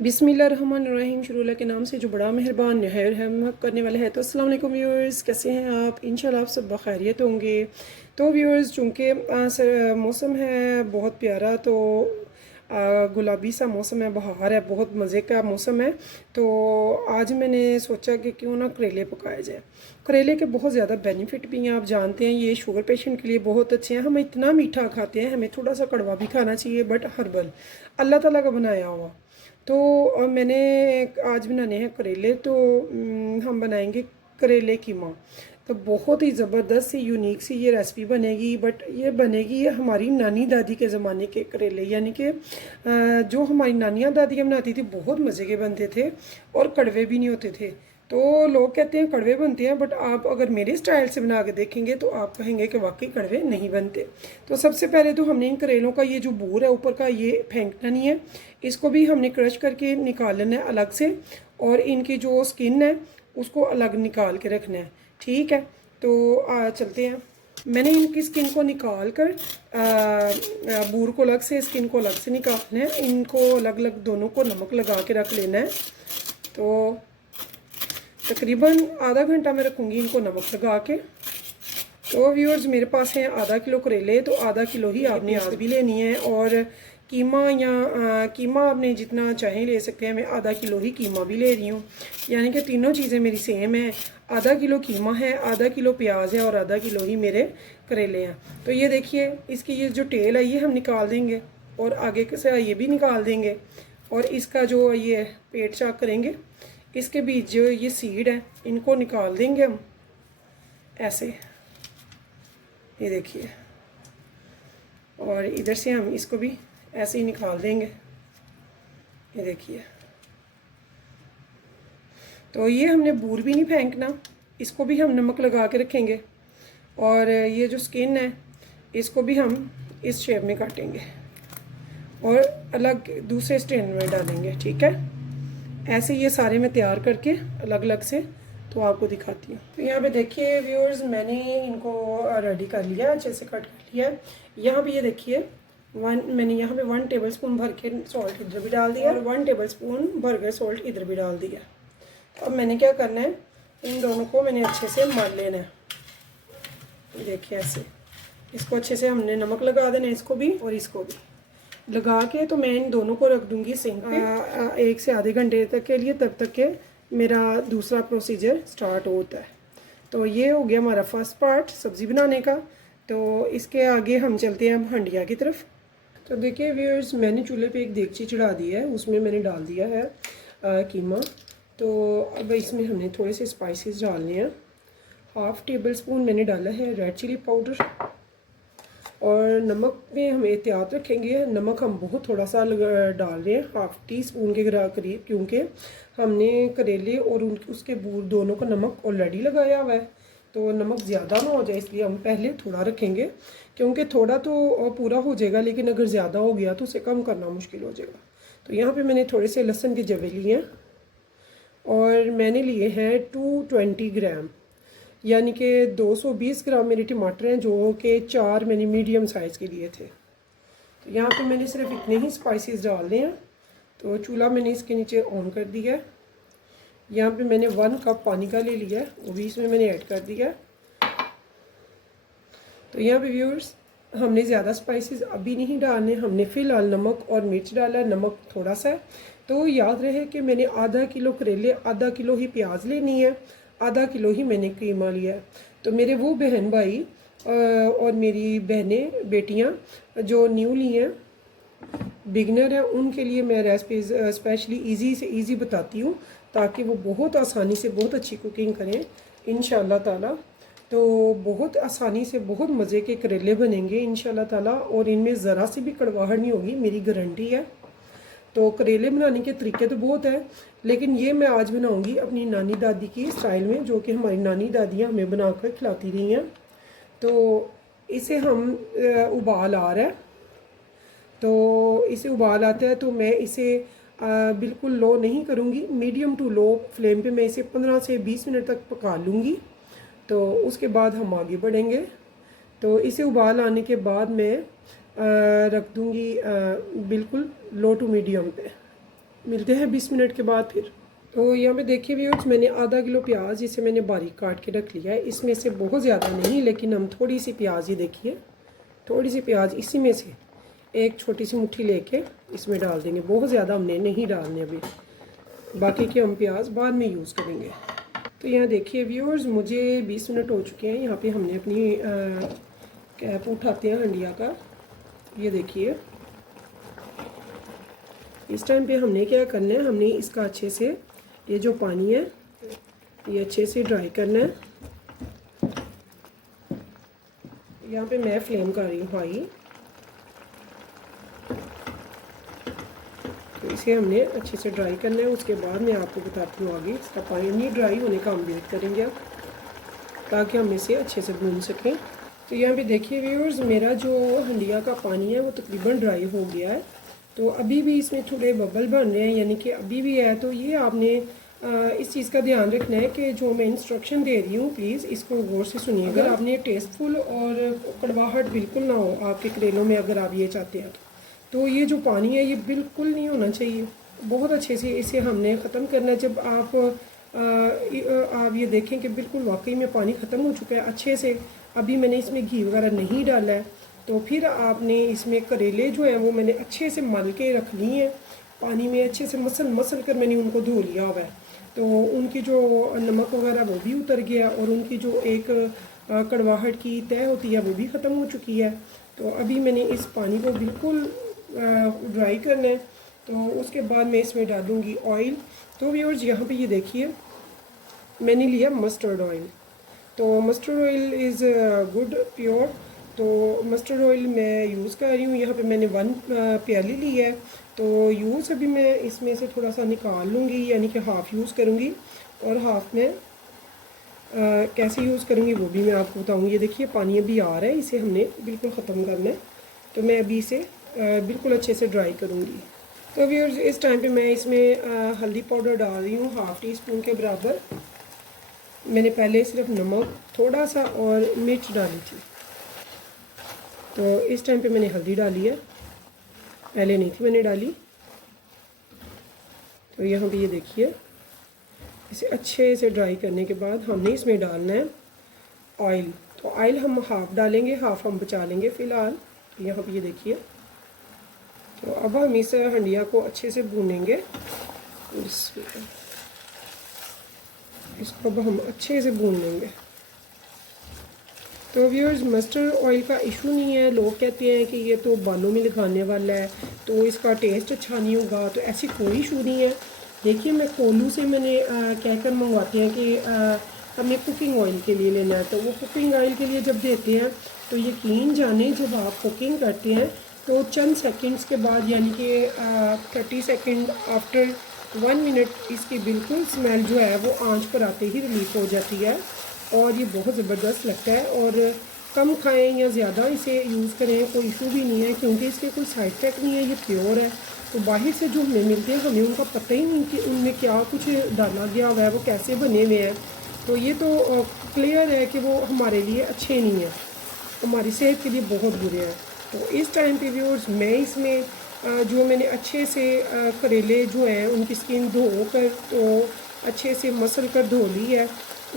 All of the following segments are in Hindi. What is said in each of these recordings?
बिस्मिल्लाहिर्रहमानिर्रहीम। शुरू के नाम से जो बड़ा मेहरबान नहायत रहम करने वाला है। तो अस्सलाम वालेकुम व्यूअर्स, कैसे हैं आप? इंशाल्लाह आप सब बखैरियत होंगे। तो व्यूअर्स, चूँकि मौसम है बहुत प्यारा, तो गुलाबी सा मौसम है, बहार है, बहुत मज़े का मौसम है। तो आज मैंने सोचा कि क्यों ना करेले पकाए जाए। करेले के बहुत ज़्यादा बेनिफिट भी हैं, आप जानते हैं। ये शुगर पेशेंट के लिए बहुत अच्छे हैं। हम इतना मीठा खाते हैं, हमें थोड़ा सा कड़वा भी खाना चाहिए, बट हर्बल अल्लाह ताला का बनाया हुआ। तो मैंने आज बनाने हैं करेले। तो हम बनाएंगे करेले कीमा। तो बहुत ही ज़बरदस्त सी यूनिक सी ये रेसिपी बनेगी। बट ये बनेगी ये हमारी नानी दादी के ज़माने के करेले, यानी कि जो हमारी नानियाँ दादियाँ बनाती थी, बहुत मज़े के बनते थे और कड़वे भी नहीं होते थे। तो लोग कहते हैं कड़वे बनते हैं, बट आप अगर मेरे स्टाइल से बना के देखेंगे तो आप कहेंगे कि वाकई कड़वे नहीं बनते। तो सबसे पहले तो हमने इन करेलों का ये जो बूर है ऊपर का, ये फेंकना नहीं है। इसको भी हमने क्रश करके निकाल लेना है अलग से, और इनकी जो स्किन है उसको अलग निकाल के रखना है। ठीक है, तो चलते हैं। मैंने इनकी स्किन को निकाल कर बूर को अलग से, स्किन को अलग से निकालना है। इनको अलग अलग दोनों को नमक लगा के रख लेना है। तो तकरीबन आधा घंटा मैं रखूँगी इनको नमक लगा के। तो व्यूअर्स, मेरे पास हैं आधा किलो करेले, तो आधा किलो ही आपने आज भी लेनी है। और कीमा या कीमा आपने जितना चाहें ले सकते हैं। मैं आधा किलो ही कीमा भी ले रही हूँ, यानी कि तीनों चीज़ें मेरी सेम है। आधा किलो कीमा है, आधा किलो प्याज है और आधा किलो ही मेरे करेले हैं। तो ये देखिए, इसकी ये जो टेल है ये हम निकाल देंगे, और आगे से ये भी निकाल देंगे। और इसका जो ये पेट चाक करेंगे, इसके बीच जो ये सीड है इनको निकाल देंगे हम ऐसे, ये देखिए। और इधर से हम इसको भी ऐसे ही निकाल देंगे, ये देखिए। तो ये हमने बूर भी नहीं फेंकना, इसको भी हम नमक लगा के रखेंगे। और ये जो स्किन है इसको भी हम इस शेप में काटेंगे और अलग दूसरे स्टैंड में डालेंगे। ठीक है, ऐसे ये सारे मैं तैयार करके अलग अलग से तो आपको दिखाती हूँ। तो यहाँ पे देखिए व्यूअर्स, मैंने इनको रेडी कर लिया, अच्छे से कट कर लिया। यहाँ पे ये देखिए, मैंने यहाँ पे 1 टेबलस्पून भर के सॉल्ट इधर भी डाल दिया और 1 टेबलस्पून बर्गर सॉल्ट इधर भी डाल दिया। तो अब मैंने क्या करना है, इन दोनों को मैंने अच्छे से मार लेना है। देखिए ऐसे, इसको अच्छे से हमने नमक लगा देना है, इसको भी और इसको भी लगा के। तो मैं इन दोनों को रख दूंगी सिंक पे 1 से आधे घंटे तक के लिए, तब तक के मेरा दूसरा प्रोसीजर स्टार्ट होता है। तो ये हो गया हमारा फर्स्ट पार्ट सब्ज़ी बनाने का। तो इसके आगे हम चलते हैं अब हंडिया की तरफ। तो देखिए व्यूअर्स, मैंने चूल्हे पे एक देगची चढ़ा दी है, उसमें मैंने डाल दिया है कीमा। तो अब इसमें हमने थोड़े से स्पाइसेस डालने हैं। 1/2 टेबलस्पून मैंने डाला है रेड चिली पाउडर। और नमक में हम एहतियात रखेंगे, नमक हम बहुत थोड़ा सा डाल रहे हैं, 1/2 टीस्पून के करीब, क्योंकि हमने करेले और उसके बूर दोनों का नमक ऑलरेडी लगाया हुआ है। तो नमक ज़्यादा ना हो जाए, इसलिए हम पहले थोड़ा रखेंगे, क्योंकि थोड़ा तो पूरा हो जाएगा, लेकिन अगर ज़्यादा हो गया तो उसे कम करना मुश्किल हो जाएगा। तो यहाँ पे मैंने थोड़े से लहसुन के जवे लिए हैं, और मैंने लिए हैं 220 ग्राम, यानी कि 220 ग्राम मेरे टमाटर हैं, जो कि 4 मैंने मीडियम साइज़ के लिए थे। तो यहाँ पे मैंने सिर्फ इतने ही स्पाइसेस डालने हैं। तो चूल्हा मैंने इसके नीचे ऑन कर दिया है। यहाँ पे मैंने 1 कप पानी का ले लिया है, वो भी इसमें मैंने ऐड कर दिया। तो यहाँ पे व्यूअर्स, हमने ज़्यादा स्पाइसेस अभी नहीं डालने, हमने फ़िलहाल नमक और मिर्च डाला है, नमक थोड़ा सा है। तो याद रहे कि मैंने आधा किलो करेले, आधा किलो ही प्याज लेनी है, आधा किलो ही मैंने कीमा लिया है। तो मेरे वो बहन भाई और मेरी बहनें बेटियाँ जो न्यूली हैं, बिगनर है, उनके लिए मैं रेसिपीज स्पेशली इजी से इजी बताती हूँ, ताकि वो बहुत आसानी से बहुत अच्छी कुकिंग करें इंशाल्लाह ताला। तो बहुत आसानी से बहुत मज़े के करेले बनेंगे इंशाल्लाह ताला, और इनमें ज़रा सी भी कड़वाहट नहीं होगी, मेरी गारंटी है। तो करेले बनाने के तरीके तो बहुत है, लेकिन ये मैं आज बनाऊंगी अपनी नानी दादी की स्टाइल में, जो कि हमारी नानी दादियाँ हमें बना कर खिलाती रही हैं। तो इसे हम उबाल आ रहा है, तो इसे उबाल आता है तो मैं इसे बिल्कुल लो नहीं करूँगी, मीडियम टू लो फ्लेम पे मैं इसे 15 से 20 मिनट तक पका लूँगी। तो उसके बाद हम आगे बढ़ेंगे। तो इसे उबाल आने के बाद मैं रख दूँगी बिल्कुल लो टू मीडियम पे। मिलते हैं 20 मिनट के बाद फिर। तो यहाँ पे देखिए व्यूअर्स, मैंने आधा किलो प्याज इसे मैंने बारीक काट के रख लिया है। इसमें से बहुत ज़्यादा नहीं, लेकिन हम थोड़ी सी प्याज ही देखिए, थोड़ी सी प्याज इसी में से एक छोटी सी मुट्ठी लेके इसमें डाल देंगे। बहुत ज़्यादा हमने नहीं डालने अभी, बाकी के हम प्याज बाद में यूज़ करेंगे। तो यहाँ देखिए व्यूअर्स, मुझे 20 मिनट हो चुके हैं। यहाँ पे हमने अपनी कैप उठाते हैं हंडिया का। ये देखिए, इस टाइम पे हमने क्या करना है, हमने इसका अच्छे से ये जो पानी है ये अच्छे से ड्राई करना है। यहाँ पे मैं फ्लेम कर रही हूँ हाई। तो इसे हमने अच्छे से ड्राई करना है। उसके बाद मैं आपको बताती हूँ आगे इसका पानी ड्राई होने का हम वेट करेंगे अब, ताकि हम इसे अच्छे से भून सकें। तो यहाँ पे देखिए व्यूअर्स, मेरा जो हंडिया का पानी है वो तकरीबन ड्राई हो गया है। तो अभी भी इसमें थोड़े बबल बन रहे हैं, यानी कि अभी भी है। तो ये आपने इस चीज़ का ध्यान रखना है कि जो मैं इंस्ट्रक्शन दे रही हूँ प्लीज़ इसको गौर से सुनिएगा। अगर आपने टेस्टफुल और कड़वाहट बिल्कुल ना हो आपके करेलों में, अगर आप ये चाहते हैं तो ये जो पानी है ये बिल्कुल नहीं होना चाहिए। बहुत अच्छे से इसे हमने ख़त्म करना है। जब आप ये देखें कि बिल्कुल वाकई में पानी ख़त्म हो चुका है अच्छे से, अभी मैंने इसमें घी वगैरह नहीं डाला है, तो फिर आपने इसमें करेले जो है वो मैंने अच्छे से मल के रख लिए हैं पानी में। अच्छे से मसल कर मैंने उनको धो लिया हुआ है। तो उनकी जो नमक वगैरह वो भी उतर गया और उनकी जो एक कड़वाहट की तय होती है वो भी ख़त्म हो चुकी है। तो अभी मैंने इस पानी को बिल्कुल ड्राई करना है। तो उसके बाद मैं इसमें डालूँगी ऑयल। तो व्यूअर्स यहाँ पे ये देखिए, मैंने लिया मस्टर्ड ऑयल। तो mustard oil is good pure. तो मस्टर्ड ऑयल मैं यूज़ कर रही हूँ। यहाँ पे मैंने 1 प्याली ली है। तो यूज़ अभी मैं इसमें से थोड़ा सा निकाल लूँगी, यानी कि हाफ़ यूज़ करूँगी और हाफ़ में कैसे यूज़ करूँगी वो भी मैं आपको बताऊँगी। ये देखिए पानी अभी आ रहा है, इसे हमने बिल्कुल ख़त्म करना है। तो मैं अभी इसे बिल्कुल अच्छे से ड्राई करूँगी। तो व्यूअर्स, इस टाइम पे मैं इसमें हल्दी पाउडर डाल रही हूँ हाफ़ टी स्पून के बराबर। मैंने पहले सिर्फ नमक थोड़ा सा और मिर्च डाली थी। तो इस टाइम पे मैंने हल्दी डाली है, पहले नहीं थी मैंने डाली। तो यहाँ पे ये देखिए, इसे अच्छे से ड्राई करने के बाद हमने इसमें डालना है ऑयल। तो ऑयल हम हाफ़ डालेंगे, हाफ़ हम बचा लेंगे फ़िलहाल। तो यहाँ पे ये देखिए, तो अब हम इस हंडिया को अच्छे से भूनेंगे। इसको अब हम अच्छे से भून लेंगे। तो व्यूअर्स, मस्टर्ड ऑयल का इशू नहीं है। लोग कहते हैं कि ये तो बालों में लगाने वाला है तो इसका टेस्ट अच्छा नहीं होगा, तो ऐसी कोई इशू नहीं है। देखिए, मैं कोलू से मैंने कहकर मंगवाते हैं कि हमें कुकिंग ऑयल के लिए लेना है। तो वो कुकिंग ऑयल के लिए जब देते हैं तो यकीन जाने, जब आप कुकिंग करते हैं तो चंद सेकंड्स के बाद, यानी कि 30 सेकंड आफ्टर 1 मिनट, इसकी बिल्कुल स्मेल जो है वो आंच पर आते ही रिलीफ हो जाती है और ये बहुत ज़बरदस्त लगता है। और कम खाएं या ज़्यादा इसे यूज़ करें कोई इशू भी नहीं है, क्योंकि इसके कोई साइड इफ़ेक्ट नहीं है, ये प्योर है। तो बाहर से जो हमें मिलते हैं हमें उनका पता ही नहीं कि उनमें क्या कुछ डाला गया हुआ है, वो कैसे बने हुए हैं। तो ये तो क्लियर है कि वो हमारे लिए अच्छे नहीं हैं, हमारी सेहत के लिए बहुत बुरे हैं। तो इस टाइम पे व्यूअर्स, मैं इसमें जो मैंने अच्छे से करेले जो हैं उनकी स्किन धो कर तो अच्छे से मसल कर धो ली है,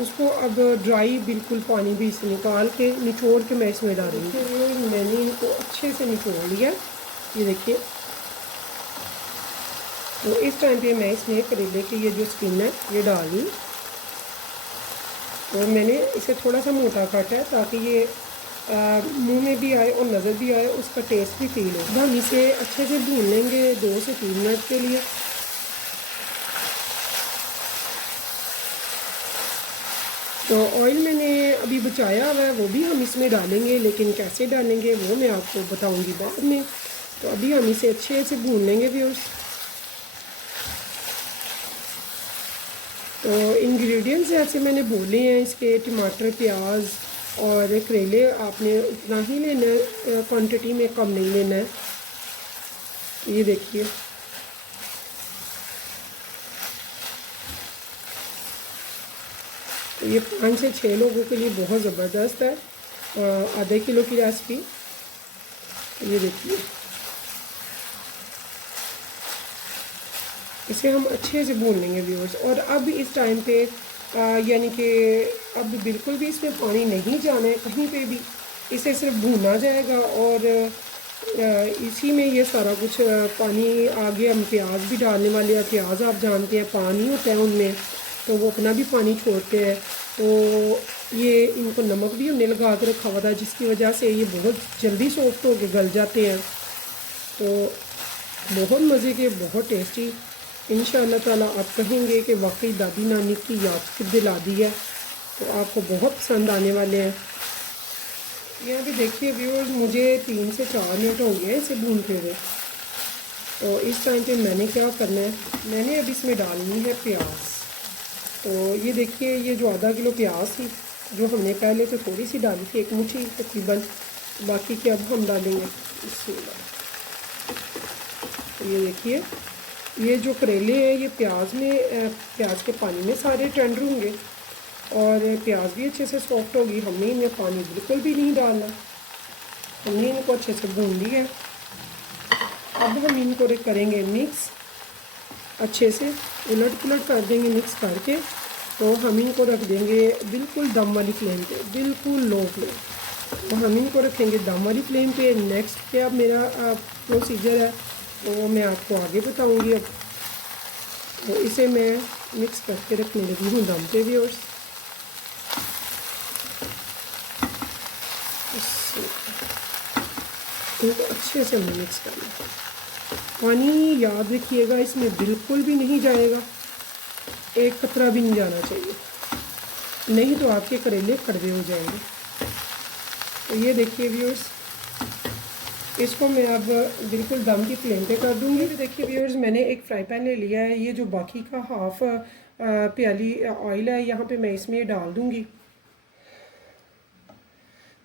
उसको अब ड्राई बिल्कुल पानी भी इसे निकाल के निचोड़ के मैं इसमें डाल रही हूँ। मैंने इनको अच्छे से निचोड़ लिया, ये देखिए। तो इस टाइम पे मैं इसमें करेले की ये जो स्किन है ये डाल दी। और मैंने इसे थोड़ा सा मोटा काटा है ताकि ये मुंह में भी आए और नज़र भी आए, उसका टेस्ट भी फील हो। हम इसे अच्छे से भून लेंगे 2 से 3 मिनट के लिए। तो ऑयल मैंने अभी बचाया हुआ है वो भी हम इसमें डालेंगे, लेकिन कैसे डालेंगे वो मैं आपको बताऊंगी बाद में। तो अभी हम इसे अच्छे से भून लेंगे व्यूअर्स। तो इंग्रेडिएंट्स जैसे मैंने बोले हैं इसके, टमाटर, प्याज और करेले आपने उतना ही लेना है, क्वांटिटी में कम नहीं लेना है। ये देखिए, तो ये 5 से 6 लोगों के लिए बहुत ज़बरदस्त है, आधे किलो की रेसिपी। ये देखिए, इसे हम अच्छे से भून लेंगे व्यूअर्स। और अब इस टाइम पे यानी कि अब बिल्कुल भी इसमें पानी नहीं जाना है कहीं पे भी, इसे सिर्फ भूना जाएगा। और इसी में ये सारा कुछ पानी आगे हम प्याज भी डालने वाले हैं। प्याज आप जानते हैं पानी होता है उनमें, तो वो अपना भी पानी छोड़ते हैं। तो ये इनको नमक भी हमने लगा के रखा हुआ था, जिसकी वजह से ये बहुत जल्दी सॉफ्ट होके गल जाते हैं। तो बहुत मज़े के, बहुत टेस्टी। इंशाअल्लाह ताला आप कहेंगे कि वाकई दादी नानी की याद की दिला दी है, तो आपको बहुत पसंद आने वाले हैं। यहाँ भी देखिए व्यूअर्स, मुझे 3 से 4 मिनट हो गए इसे भूनते हुए। तो इस टाइम पे मैंने क्या करना है, मैंने अब इसमें डालनी है प्याज। तो ये देखिए, ये जो आधा किलो प्याज थी, जो हमने पहले तो थोड़ी सी डाली थी, एक मुट्ठी तकरीबन, बाकी के अब हम डालेंगे इसमें। तो ये देखिए, ये जो करेले हैं ये प्याज में, प्याज के पानी में सारे टेंडर होंगे और प्याज भी अच्छे से सॉफ्ट होगी। हमने इनमें पानी बिल्कुल भी नहीं डालना, हमने इनको अच्छे से भून लिया है। अब हम इनको करेंगे मिक्स, अच्छे से उलट पुलट कर देंगे मिक्स करके। तो हम इनको रख देंगे बिल्कुल दम वाली फ्लेम पे, बिल्कुल लो फ्लेम। तो हम इनको रखेंगे दम वाली फ्लेम पे। नेक्स्ट क्या मेरा प्रोसीजर है तो मैं आपको आगे बताऊंगी। अब तो इसे मैं मिक्स करके रखने लगी हूँ दम पे व्यूअर्स। इनको अच्छे से हमने मिक्स करना। पानी याद रखिएगा इसमें बिल्कुल भी नहीं जाएगा, एक कतरा भी नहीं जाना चाहिए, नहीं तो आपके करेले कड़वे हो जाएंगे। तो ये देखिए व्यूअर्स, इसको मैं अब बिल्कुल दम की फ्लेम पे कर दूंगी। देखिए व्यूअर्स, मैंने एक फ्राई पैन ले लिया है। ये जो बाकी का हाफ प्याली ऑयल है, यहाँ पे मैं इसमें डाल दूंगी।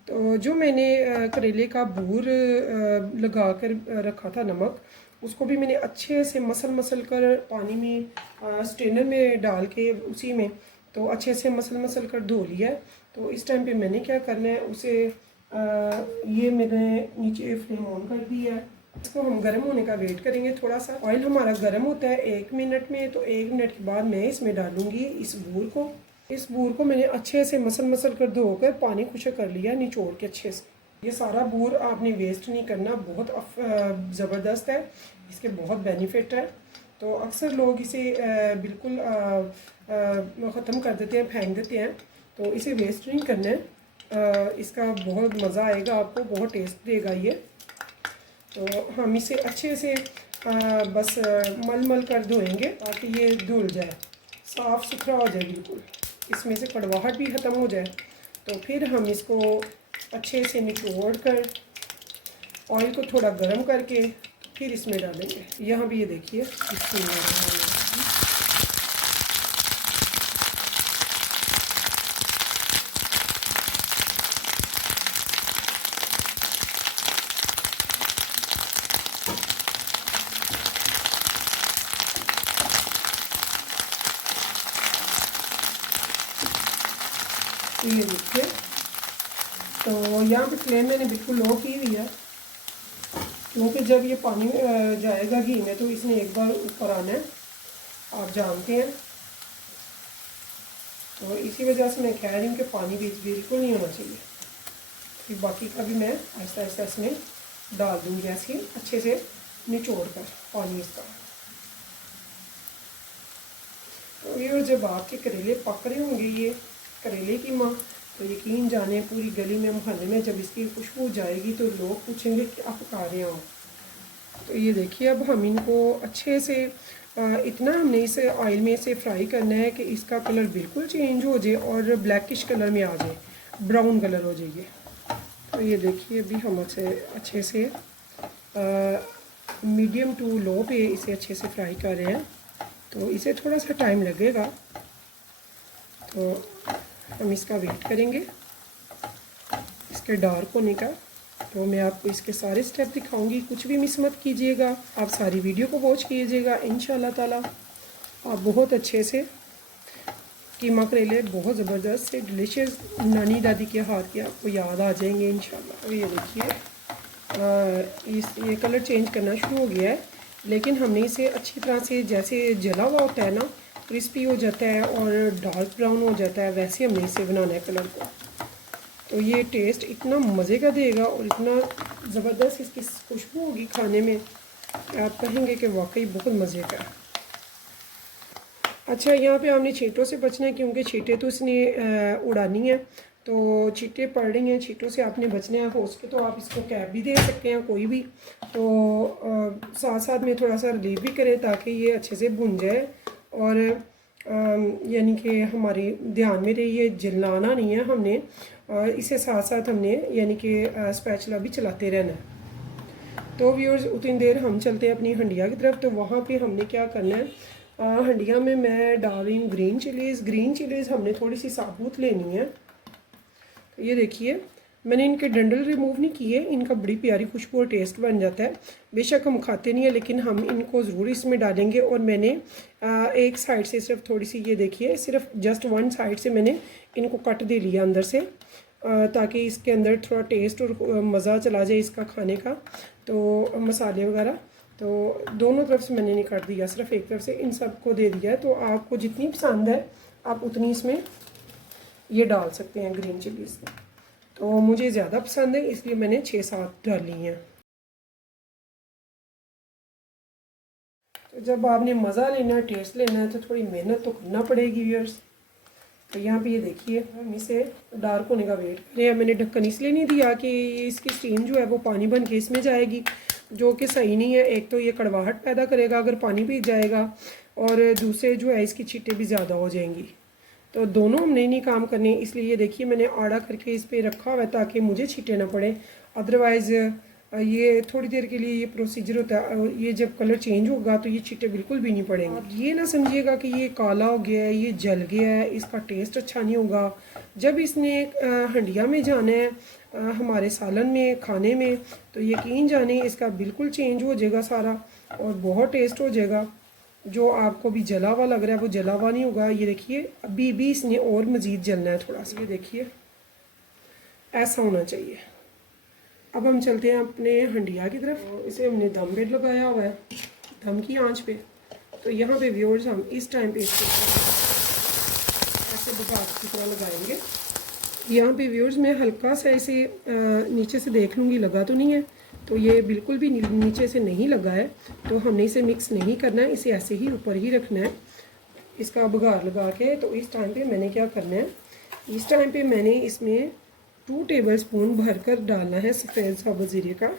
तो जो मैंने करेले का बूर लगा कर रखा था नमक, उसको भी मैंने अच्छे से मसल कर पानी में स्ट्रेनर में डाल के उसी में तो अच्छे से मसल कर धो लिया। तो इस टाइम पे मैंने क्या करना है, उसे ये मैंने नीचे फ्लेम ऑन कर दिया है। इसको हम गर्म होने का वेट करेंगे थोड़ा सा। ऑयल हमारा गर्म होता है 1 मिनट में, तो 1 मिनट के बाद मैं इसमें डालूँगी इस बूर को। इस बूर को मैंने अच्छे से मसल कर धोकर पानी खुशक कर लिया निचोड़ के अच्छे से। ये सारा बूर आपने वेस्ट नहीं करना, बहुत ज़बरदस्त है, इसके बहुत बेनिफिट है। तो अक्सर लोग इसे बिल्कुल ख़त्म कर देते हैं, फेंक देते हैं। तो इसे वेस्ट नहीं करना है, इसका बहुत मज़ा आएगा आपको, बहुत टेस्ट देगा ये। तो हम इसे अच्छे से बस मल कर धोएंगे ताकि ये धुल जाए, साफ़ सुथरा हो जाए बिल्कुल, इसमें से कड़वाहट भी ख़त्म हो जाए। तो फिर हम इसको अच्छे से निचोड़ कर ऑयल को थोड़ा गर्म करके फिर इसमें डालेंगे। यहाँ भी ये देखिए, ये देखिए। तो यहाँ पे फ्लेम मैंने बिल्कुल लो की हुई है, क्योंकि जब ये पानी जाएगा घी में तो इसने एक बार ऊपर आना है, आप जानते हैं। तो इसी वजह से मैं कह रही हूँ कि पानी बीच बिल्कुल नहीं होना चाहिए। फिर बाकी का भी मैं आहिस्ता आहिस्ता इसमें डाल दूँगी, ऐसे अच्छे से निचोड़ कर पानी इसका। तो ये जब आपके करेले पक रहे होंगे, ये करेले की माँ, तो यकीन जाने पूरी गली में, मोहल्ले में जब इसकी खुशबू जाएगी तो लोग पूछेंगे कि आप पका रहे हो। तो ये देखिए, अब हम इनको अच्छे से इतना हमने इसे ऑयल में से फ्राई करना है कि इसका कलर बिल्कुल चेंज हो जाए और ब्लैकिश कलर में आ जाए, ब्राउन कलर हो जाइए। तो ये देखिए, अभी हम अच्छे से मीडियम टू लो पे इसे अच्छे से फ्राई कर रहे हैं। तो इसे थोड़ा सा टाइम लगेगा, तो हम इसका वेट करेंगे इसके डार्क होने का। तो मैं आपको इसके सारे स्टेप दिखाऊंगी, कुछ भी मिस मत कीजिएगा। आप सारी वीडियो को वॉच कीजिएगा, इंशाल्लाह ताला आप बहुत अच्छे से कीमा करेले बहुत ज़बरदस्त से डिलीशियस नानी दादी के हाथ के आपको याद आ जाएंगे इंशाल्लाह। तो ये देखिए, ये कलर चेंज करना शुरू हो गया है। लेकिन हमने इसे अच्छी तरह से, जैसे जला हुआ होता है ना, क्रिस्पी हो जाता है और डार्क ब्राउन हो जाता है, वैसे हमने इसे बनाना है कलर को। तो ये टेस्ट इतना मज़े का देगा और इतना ज़बरदस्त इसकी खुशबू होगी खाने में, आप कहेंगे कि वाकई बहुत मज़े का है। अच्छा, यहाँ पे हमने छींटों से बचना है क्योंकि छींटे तो इसने उड़ानी है, तो छींटे पड़ रही हैं, छींटों से आपने बचना है। हो सके तो आप इसको कैप भी दे सकते हैं कोई भी, तो साथ साथ में थोड़ा सा रिलीव भी करें ताकि ये अच्छे से भुन जाए और यानी कि हमारी ध्यान में रहे, ये जलाना नहीं है हमने, इसे साथ साथ हमने यानी कि स्पैचुला भी चलाते रहना है। तो व्यूअर्स, उतनी देर हम चलते हैं अपनी हंडिया की तरफ। तो वहाँ पे हमने क्या करना है, हंडिया में मैं डाल रही हूँ ग्रीन चिलीज़। ग्रीन चिलीज़ हमने थोड़ी सी साबुत लेनी है। तो ये देखिए, मैंने इनके डंडल रिमूव नहीं किए, इनका बड़ी प्यारी खुशबू और टेस्ट बन जाता है। बेशक हम खाते नहीं है लेकिन हम इनको ज़रूर इसमें डालेंगे। और मैंने एक साइड से सिर्फ थोड़ी सी, ये देखिए, सिर्फ जस्ट वन साइड से मैंने इनको कट दे लिया अंदर से, ताकि इसके अंदर थोड़ा टेस्ट और मज़ा चला जाए इसका खाने का, तो मसाले वगैरह। तो दोनों तरफ से मैंने नहीं काट दिया, सिर्फ एक तरफ से इन सब को दे दिया है। तो आपको जितनी पसंद है आप उतनी इसमें ये डाल सकते हैं ग्रीन चिलीज़। तो मुझे ज़्यादा पसंद है इसलिए मैंने 6-7 डाली हैं। तो जब आपने मज़ा लेना है, टेस्ट लेना है, तो थोड़ी मेहनत तो करना पड़ेगी व्यूअर्स। तो यहाँ पे ये देखिए, हम इसे डार्क होने का वेट कर रहे हैं। मैंने ढक्कन इसलिए नहीं दिया कि इसकी स्टीम जो है वो पानी बन के इसमें जाएगी, जो कि सही नहीं है। एक तो ये कड़वाहट पैदा करेगा अगर पानी पी जाएगा, और दूसरे जो है इसकी छींटें भी ज़्यादा हो जाएंगी। तो दोनों हमने नहीं काम करने, इसलिए ये देखिए मैंने आड़ा करके इस पर रखा हुआ है ताकि मुझे छींटे ना पड़े। अदरवाइज़ ये थोड़ी देर के लिए ये प्रोसीजर होता है, और ये जब कलर चेंज होगा तो ये छींटे बिल्कुल भी नहीं पड़ेंगे। आप ये ना समझिएगा कि ये काला हो गया है, ये जल गया है, इसका टेस्ट अच्छा नहीं होगा। जब इसने हंडिया में जाना है, हमारे सालन में, खाने में, तो यकीन जाने इसका बिल्कुल चेंज हो जाएगा सारा और बहुत टेस्ट हो जाएगा। जो आपको भी जला हुआ लग रहा है वो जला हुआ नहीं होगा। ये देखिए, अभी भी इसने और मज़ीद जलना है थोड़ा सा। ये देखिए, ऐसा होना चाहिए। अब हम चलते हैं अपने हंडिया की तरफ। इसे हमने दम पे लगाया हुआ है, दम की आंच पे। तो यहाँ पे व्यूअर्स हम इस टाइम पे इसको ऐसे बुखार की तरह लगाएंगे। यहाँ पे व्यूअर्स मैं हल्का सा इसे नीचे से देख लूँगी, लगा तो नहीं है। तो ये बिल्कुल भी नीचे से नहीं लगा है, तो हमने इसे मिक्स नहीं करना है, इसे ऐसे ही ऊपर ही रखना है इसका बुगार लगा के। तो इस टाइम पे मैंने क्या करना है, इस टाइम पे मैंने इसमें 2 टेबलस्पून भरकर डालना है सफ़ेद साबुत ज़ीरे का।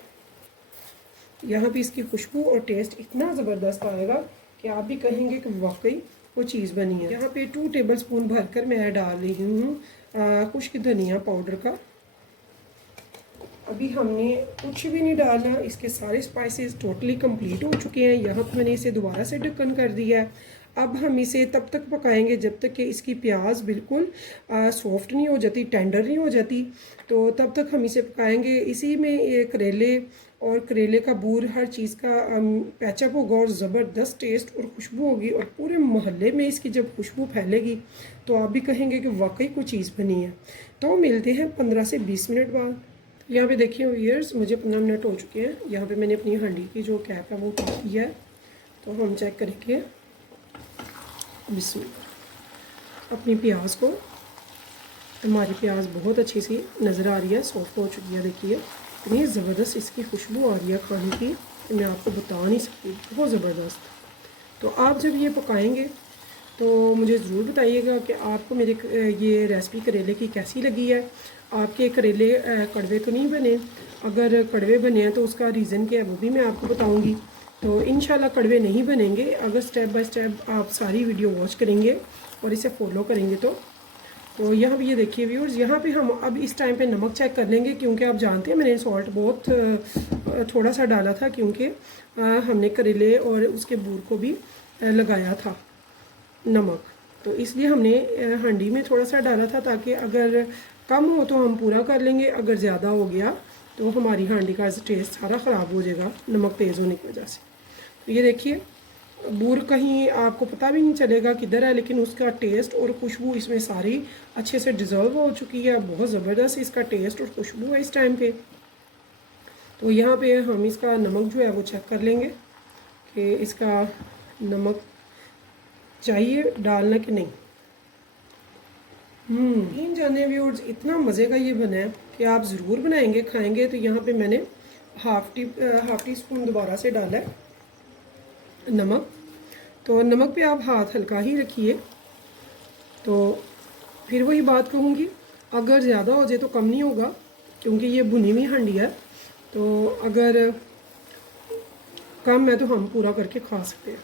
यहाँ पे इसकी खुशबू और टेस्ट इतना ज़बरदस्त आएगा कि आप भी कहेंगे कि वाकई वो चीज़ बनी है। यहाँ पे 2 टेबलस्पून भरकर मैं डाल रही हूँ खुश्क धनिया पाउडर का। अभी हमने कुछ भी नहीं डालना, इसके सारे स्पाइसेस टोटली कंप्लीट हो चुके हैं। यहाँ पर मैंने इसे दोबारा से ढक्कन कर दिया है। अब हम इसे तब तक पकाएंगे जब तक कि इसकी प्याज बिल्कुल सॉफ्ट नहीं हो जाती, टेंडर नहीं हो जाती। तो तब तक हम इसे पकाएंगे। इसी में ये करेले और करेले का बूर, हर चीज़ का पैचअप होगा और ज़बरदस्त टेस्ट और खुशबू होगी, और पूरे मोहल्ले में इसकी जब खुशबू फैलेगी तो आप भी कहेंगे कि वाकई कोई चीज़ बनी है। तो मिलते हैं 15 से 20 मिनट बाद। यहाँ पे देखिए व्यूअर्स, मुझे 15 मिनट हो चुके हैं। यहाँ पे मैंने अपनी हंडी की जो कैप है वो उतार दिया है। तो हम चेक करेंगे बिस्मिल्लाह अपनी प्याज को। हमारी प्याज बहुत अच्छी सी नज़र आ रही है, सॉफ्ट हो चुकी है। देखिए इतनी ज़बरदस्त इसकी खुशबू आ रही है खाने की कि मैं आपको बता नहीं सकती, बहुत ज़बरदस्त। तो आप जब ये पकाएंगे तो मुझे ज़रूर बताइएगा कि आपको मेरे ये रेसिपी करेले की कैसी लगी है। आपके करेले कड़वे तो नहीं बने? अगर कड़वे बने हैं तो उसका रीज़न क्या है वो भी मैं आपको बताऊंगी। तो इंशाल्लाह कड़वे नहीं बनेंगे अगर स्टेप बाय स्टेप आप सारी वीडियो वॉच करेंगे और इसे फॉलो करेंगे। तो यहाँ पे ये देखिए व्यूअर्स, यहाँ पे हम अब इस टाइम पे नमक चेक कर लेंगे, क्योंकि आप जानते हैं मैंने सॉल्ट बहुत थोड़ा सा डाला था, क्योंकि हमने करेले और उसके बूर को भी लगाया था नमक। तो इसलिए हमने हांडी में थोड़ा सा डाला था, ताकि अगर कम हो तो हम पूरा कर लेंगे, अगर ज़्यादा हो गया तो हमारी हांडी का टेस्ट सारा ख़राब हो जाएगा नमक तेज़ होने की वजह से। तो ये देखिए, बूर कहीं आपको पता भी नहीं चलेगा किधर है, लेकिन उसका टेस्ट और खुशबू इसमें सारी अच्छे से डिज़ोल्व हो चुकी है। बहुत ज़बरदस्त इसका टेस्ट और खुशबू है इस टाइम पे। तो यहाँ पे हम इसका नमक जो है वो चेक कर लेंगे कि इसका नमक चाहिए डालना कि नहीं। इन जाने व्यूअर्स इतना मज़े का ये बना है कि आप ज़रूर बनाएंगे खाएंगे। तो यहाँ पे मैंने हाफ़ टी स्पून दोबारा से डाला है नमक। तो नमक पे आप हाथ हल्का ही रखिए। तो फिर वही बात कहूँगी, अगर ज़्यादा हो जाए तो कम नहीं होगा क्योंकि ये भुनी हुई हंडी है। तो अगर कम है तो हम पूरा करके खा सकते हैं।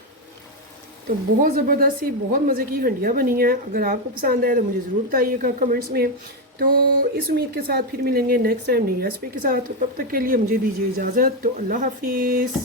तो बहुत ज़बरदस्त सी बहुत मज़े की हंडियाँ बनी हैं। अगर आपको पसंद आए तो मुझे ज़रूर बताइएगा कमेंट्स में। तो इस उम्मीद के साथ फिर मिलेंगे नेक्स्ट टाइम नई रेसिपी के साथ। तो तब तक के लिए मुझे दीजिए इजाज़त। तो अल्लाह हाफिज़।